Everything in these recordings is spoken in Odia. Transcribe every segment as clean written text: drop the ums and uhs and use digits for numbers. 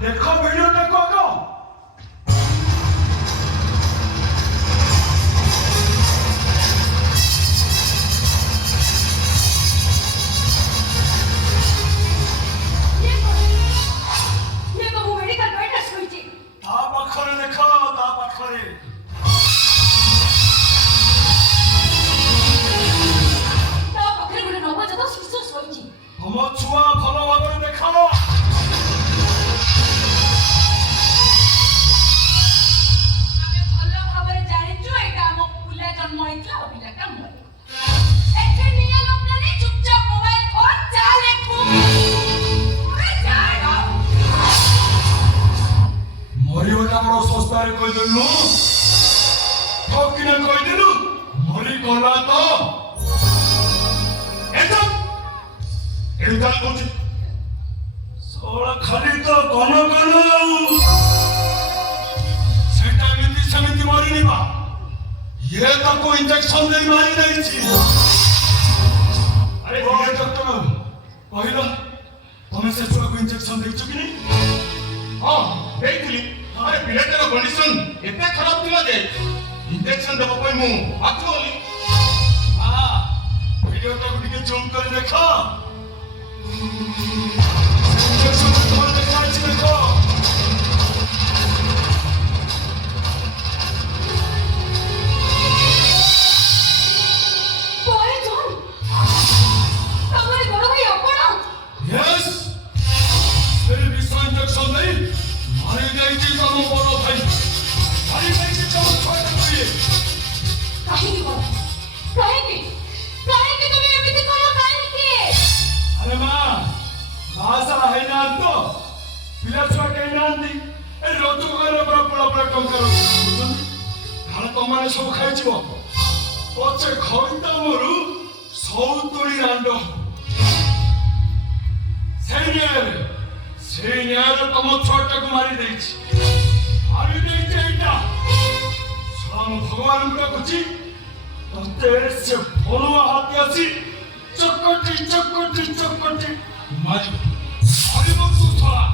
ଦେଖ ଭିଡିଓଟାକୁ ଆଗ। ତା ପାଖରେ ଦେଖ, ତା ପାଖରେ ତମ ଛୁଆ ଭଲ ଭାବରେ ଦେଖ। ମରିଗଲା ବଡ଼ ଶସ୍ତାରେ କହିଦେଲୁ, ଠକିନା କହିଦେଲୁ, ମରିଗଲା ତ ଖାଲି ତ କନ କନ ସେଟା ଏମିତି ସେମିତି ମରିନି ବା, ଇଏ ତାକୁ ଇଞ୍ଜେକ୍ସନ ଦେଇ ମାରି ଦେଇଛି। ଆରେ ଡକ୍ଟର ବାବୁ କହିଲ, ତମେ ସେ ଛୁଆକୁ ଇଞ୍ଜେକ୍ସନ ଦେଇଛ କି ନାହିଁ? ହଁ ଦେଇଥିଲି। ଆରେ ପିଲାଟାର କଣ୍ଡିସନ ଏତେ ଖରାପ ଥିଲା ଯେ ଇଞ୍ଜେକ୍ସନ ଦେବା ପାଇଁ ମୁଁ ବାଧ୍ୟ ହେଲି। ଭିଡିଓଟାକୁ ଟିକେ ଜୁମ୍ କରି ଦେଖ। ଇଞ୍ଜେକ୍ସନ ତମର ଦେଖାଯାଇଛି, ଦେଖ। Yes, ସେଇ ବିଷ ଇଞ୍ଜେକ୍ସନ ଦେଇ ମାରି ଦେଇଛି ତମ ବଡ଼ ଭାଇ, ମାରି ଦେଇଛି ତମ ଛୁଆଟାକୁ ଇଏ। ଆରେ ମା, ବାହାସାରା ହେଇନାହାନ୍ତି ତ, ପିଲା ଛୁଆ କେହି ନାହାନ୍ତି, ଏ ରୋଜଗାର ପୁରା ପୁରା ଟଙ୍କା ରଖୁଛନ୍ତି। କାଳେ ତମମାନେ ସବୁ ଖାଇଯିବ, ପଛେ ଖଇତା ମରୁ 70 ରାଣ୍ଡ। ସେଇ ନ୍ୟାୟରେ ତମ ଛୁଆଟାକୁ ମାରି ଦେଇଛି, ମାରି ଦେଇଛି। ଏଇଟା ମୁଁ ଭଗବାନଙ୍କୁ ଡାକୁଛି, ତତେ ସେ ଭଲୁଆ ହାତୀ ଆସି ଚକଟି ଚକଟି ଚକଟି ମାରିବ ତୁ ଶଳା।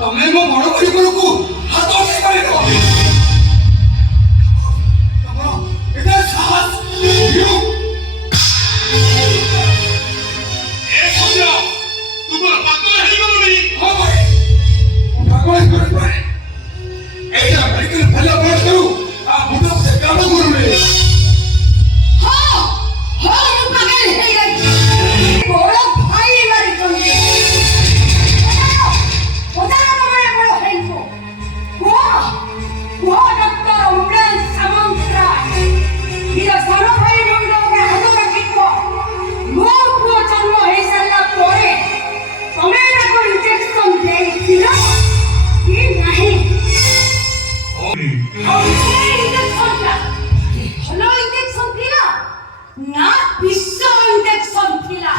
ତମେ ମୋ ବଡ଼ ପରିବାରକୁ ହାତ ଉଠେଇ ପାରିବ। ତମର ଏତେ ସାହସ you? ଏ ସୂର୍ଯ୍ୟ ତୁ କଣ ପାଗଳ ହେଇଗଲୁଣି? ହଁ ଭାଇ, ମୁଁ ପାଗଳ ହେଇଗଲି। ଏଇଟା ମେଡ଼ିକାଲ ଫେରିଲା ବେଳଠାରୁ ମୁଣ୍ଡକୁ ସେ କାମ କରୁନି। ହଁ ହଁ ମୁଁ ପାଗଳ ହେଇଯାଇଛି। ବଡ଼ ଭାଇ ମାରିଛନ୍ତି। ପଚାର ତମେ ବଡ଼ ଭାଇଙ୍କୁ। କୁହ ଡକ୍ଟର ଅମ୍ଳାନ ସାମନ୍ତରାୟ। ନିଜ ସାନ ଭାଇ ମୁଣ୍ଡ ଉପରେ ହାତ ରଖିଥିବ। ମୋ ପୁଅ ଜନ୍ମ ହେଇସାରିଲା ପରେ ତମେ ତାକୁ ଇଞ୍ଜେକ୍ସନ ଦେଇଥିଲ କି ନାହିଁ? ଆଉ ସେ ଇଞ୍ଜେକ୍ସନଟା ଭଲ ଇଞ୍ଜେକ୍ସନ ଥିଲା ନା ବିଷ ଇଞ୍ଜେକ୍ସନ ଥିଲା?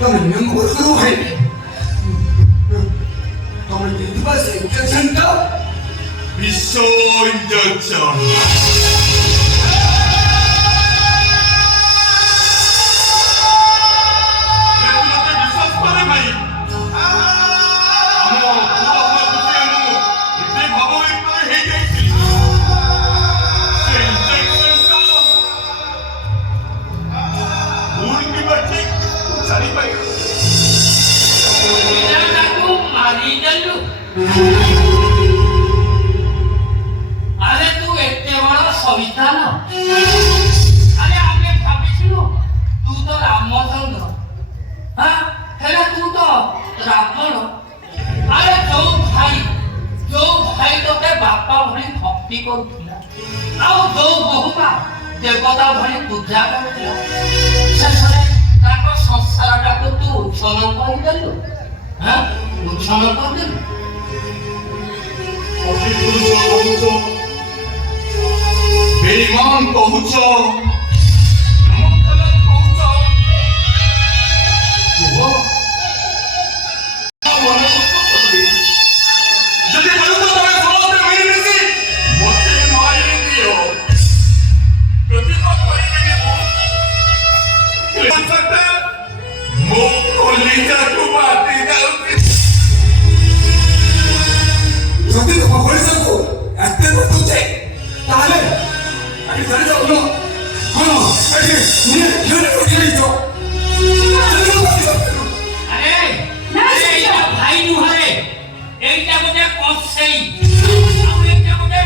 ତମେ ନିୟମ କରୁଥିବ ଭାଇ। ତମେ ଦେଇଥିବା ସେ ଇଞ୍ଜେକ୍ସନଟା ବିଷ ଇଞ୍ଜେକ୍ସନ। ପିଲାଟାକୁ ମାରିଦେଲୁ। ଆରେ ତୁ ଏତେ ବଡ଼ ସବିତାନ। ଆରେ ଆମେ ଭାବିଥିଲୁ ତୁ ତ ରାମଚନ୍ଦ୍ର, ହେଲେ ତୁ ତ ରାବଣ। ଆରେ ଯୋଉ ଭାଇ ତୋତେ ବାପା ଭଳି ଭକ୍ତି କରୁଥିଲା, ଆଉ ଯୋଉ ବହୁତା ଦେବତା ଭଳି ପୂଜା କରୁଥିଲା, ଶେଷରେ ତାଙ୍କ ସଂସାରଟାକୁ ତୁ ଉଚ୍ଛନ୍ନ କରିଦେଲୁ। ଉଚ୍ଛନ୍ନ କରିଦେଲୁ। ଅତିପୁରୁଷ କହୁଛ, ବେଇମାନ କହୁଛ, ନମସ୍କାର କହୁଛ। କୁହ ଯଦି ପାରୁଛ ତମେ ସମସ୍ତେ ମିଳିମିଶି ମୋତେ ମାରିଦିଅ। ପ୍ରତିବାଦ କରିବେନି ମୁଁ ମୋ କଲିଜାକୁ ମାଟି ଯାଉଛି। ଯଦି ତମ ପଇସାକୁ ଏତେ ରଖୁଛେ ତାହେଲେ ଏଠି ଜାଣି ଯାଉନ କଣ ଏଠି ଆରେ ଏଇଟା ଭାଇ ନୁହଁରେ, ଏଇଟା ଗୋଟେ କଷେଇ, ଆଉ ଏଇଟା ଗୋଟେ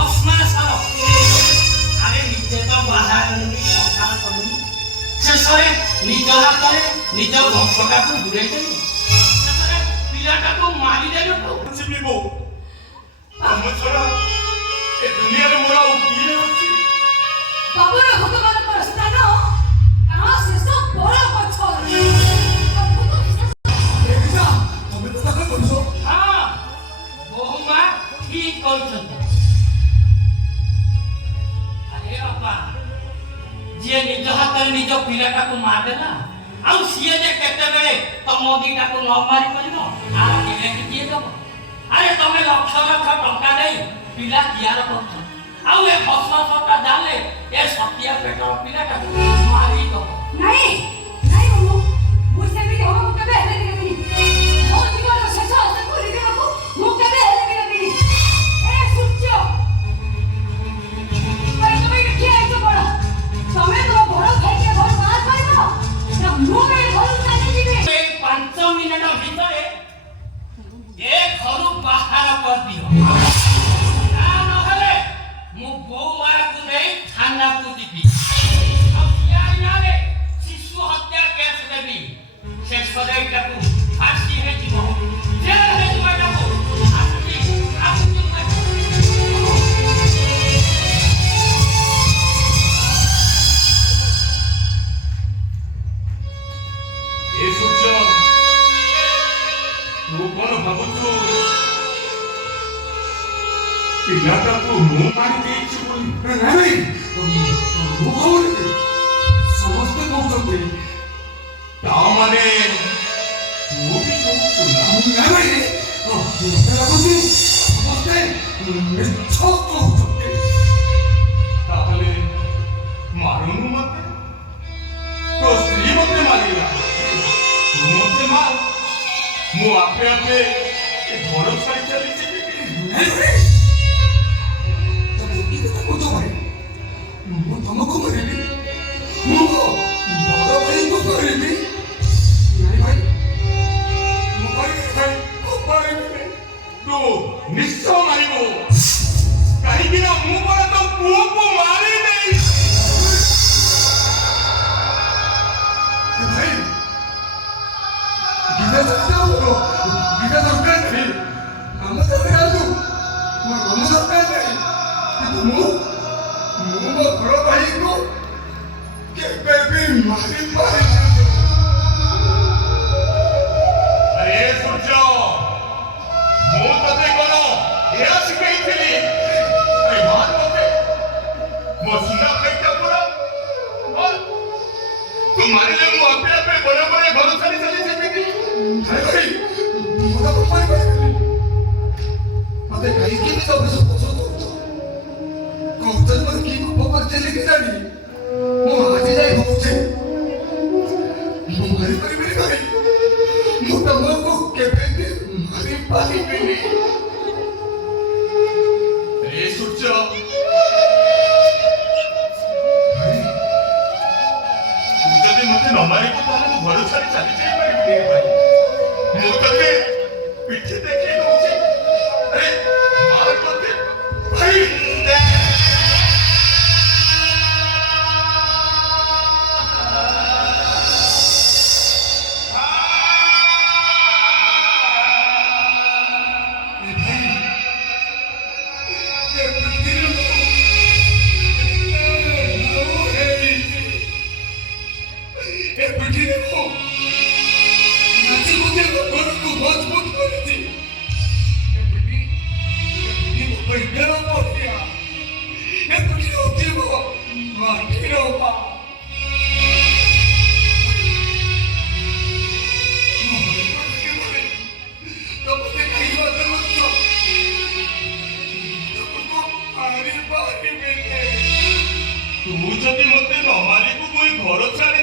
ଅଶ୍ମାସର। ଆରେ ନିଜେ ତ ବାହାରକୁ ସଂସାର କଲୁନି, ଶେଷରେ ନିଜ ହାତରେ ନିଜ ବଂଶଟାକୁ ଦୂରେଇ ଦେଲୁ। ଶେଷରେ ପିଲାଟାକୁ ମାରିଦେଲୁ ତୁ। ଯିବିବୁ ତମ ଛଡା ଏ ଦୁନିଆରେ ମୋର ଆଉ କିଏ ଅଛି? ବାବୁର ଭଗବାନଙ୍କର ସ୍ଥାନ ଗାଁ ଶେଷ ବଡ଼ ପଛରେ। ତମେ ତ କଥା କରୁଛ। ହଁ, ବୋହୂମା ଠିକ କହିଛନ୍ତି। ଆରେ ବାପା, ଯିଏ ନିଜ ହାତରେ ନିଜ ପିଲାଟାକୁ ମାରିଦେଲା, ଆଉ ସିଏ ଯେ କେତେବେଳେ ତମ ଦିଟାକୁ ନ ମାରି ପାରିବ ତାର ଗ୍ୟାରେଣ୍ଟି କିଏ ଦବ? ଆରେ ତମେ ଲକ୍ଷ ଲକ୍ଷ ଟଙ୍କା ଦେଇ ପିଲା ତିଆର କରୁଛ, ଆଉ ଏ ଫସଲଟା ଜାଣିଲେ ଏ ସତିଆ ପେଟର ପିଲାଟାକୁ ମାରିଦବ। ନାଇଁ ନାଇଁ ବାବୁ, ମୁଁ ସେମିତି ହବାକୁ କେବେ ହେଲେ ବି ଦେବିନି। ମୋ ଜୀବନର ଶେଷ ଆଶା ଭୁଲିଦେବାକୁ ମୁଁ କେବେ ହେଲେ ବି ଦେବିନି। ଏ ସୂର୍ଯ୍ୟ, ତମେ ଏଠି ଠିଆ ହେଇଛ କଣ? ତମେ ତମ ବଡ଼ ଭାଇকে ଘର ବାହାର କରିବ ନା ମୁଁ ଏ ଘରୁ ଚାଲିଯିବି? ଏଇ 5 ମିନିଟ ଭିତରେ ଏ ଘରୁ ବାହାର କରିଦିଅ, ତା ନହେଲେ ମୁଁ ବୋଉ ମାକୁ ନେଇ ଥାନାକୁ ଯିବି, ଆଉ ନାଁରେ ଶିଶୁ ହତ୍ୟା କେସ୍ ଦେବି। ଶେଷରେ ଏଇଟାକୁ ଫାଶୀ ହେଇଯିବ, ଜେଲ୍ ହେଇଯିବ ଏଟାକୁ। ଏ ସୂର୍ଯ୍ୟ ତୁ କଣ ଭାବୁଛୁ ପିଲାଟାକୁ ମୁଁ ମାରି ଦେଇଛି ବୋଲି? ନାଇଁ ମୁଁ କହୁନି, ସମସ୍ତେ କହୁଛନ୍ତି। ତା ମାନେ ତୁ ବି କହୁଛୁ ନା? ନାଇଁ ମତେ ଲାଗୁଛି ସମସ୍ତେ ମିଛ କହୁଛନ୍ତି। ତାହେଲେ ମାରୁନୁ ମତେ। କହିଲେ ଏ ଘର ଛାଡ଼ି ଚାଲିଛି। ତମେ କି କଥା କହୁଛ ଭାଇ? ମୁଁ ତମକୁ ମାରିବି? ମୁଁ ମୋ ବଡ଼ ଭାଇଙ୍କୁ ମାରିବି? ନାଇଁ ଭାଇ, ମୁଁ ପାରିବିନି ଭାଇ, ମୁଁ ପାରିବିନି। ତୁ ନିଶ୍ଚୟ ମାରିବୁ, କାହିଁକି ନା ମୁଁ ପରା ତୋ ପୁଅକୁ ମାରି ଦେଇ। ଭାଇ, ବିଦେଶ ଯାଉ, ବିଦେଶ ଦରକାର ନାହିଁ। ଆମ ସାଙ୍ଗରେ ଆସୁ, ମୋ ଗମ ଦରକାର ନାହିଁ। କିନ୍ତୁ ମୁଁ ମୋ ବଡ଼ ଭାଇକୁ କେବେ ବି ମାରିପାରିବିନି। ଆରେ ସୂର୍ଯ୍ୟ, ମୁଁ ତତେ କଣ ଏହା ଶିଖେଇଥିଲି? ଆରେ ମାନ ମତେ, ମୋ ସୁନା ଭାଇଟା ପୁରା ତୁ ମାରିଲେ ମୁଁ ଆପେ ଆପେ ବଳେ ବଳେ ଘର ଛାଡ଼ି ଚାଲି ଯିବି। ଭାଇ ଭାଇ, ମୁଁ ତାକୁ ମାରିପାରିବିନି। ମତେ କାହିଁକି ବି ସବୁ ପସନ୍ଦ କରୁଛ? କହୁଛ ମୋର କି ପାପ କରିଥିଲି କେଜାଣି? ମୁଁ ଆଜି ଯାଇ ଭାବୁଛି ମୁଁ ମାରିପାରିବିନି ଭାଇ। ମୁଁ ତମକୁ କେବେ ବି ମାରିପାରିବିନି। ଆରେ ସୂର୍ଯ୍ୟ, ଭାଇ, ତୁ ଯଦି ମତେ ନ ମାରିବୁ ତାହେଲେ ମୁଁ ଘର ଛାଡ଼ି ଚାଲି ଯାଇପାରିବିନି ଭାଇ। ମୁଁ ତତେ ପିଠି ଦେଖେଇ ଦଉଛି। ଆରେ ମାର ମତେ ଭାଇ। ତୁ ଯଦି ମତେ ନ ମାରିବୁ ମୁଁ ଏ ଘର ଛାଡ଼ି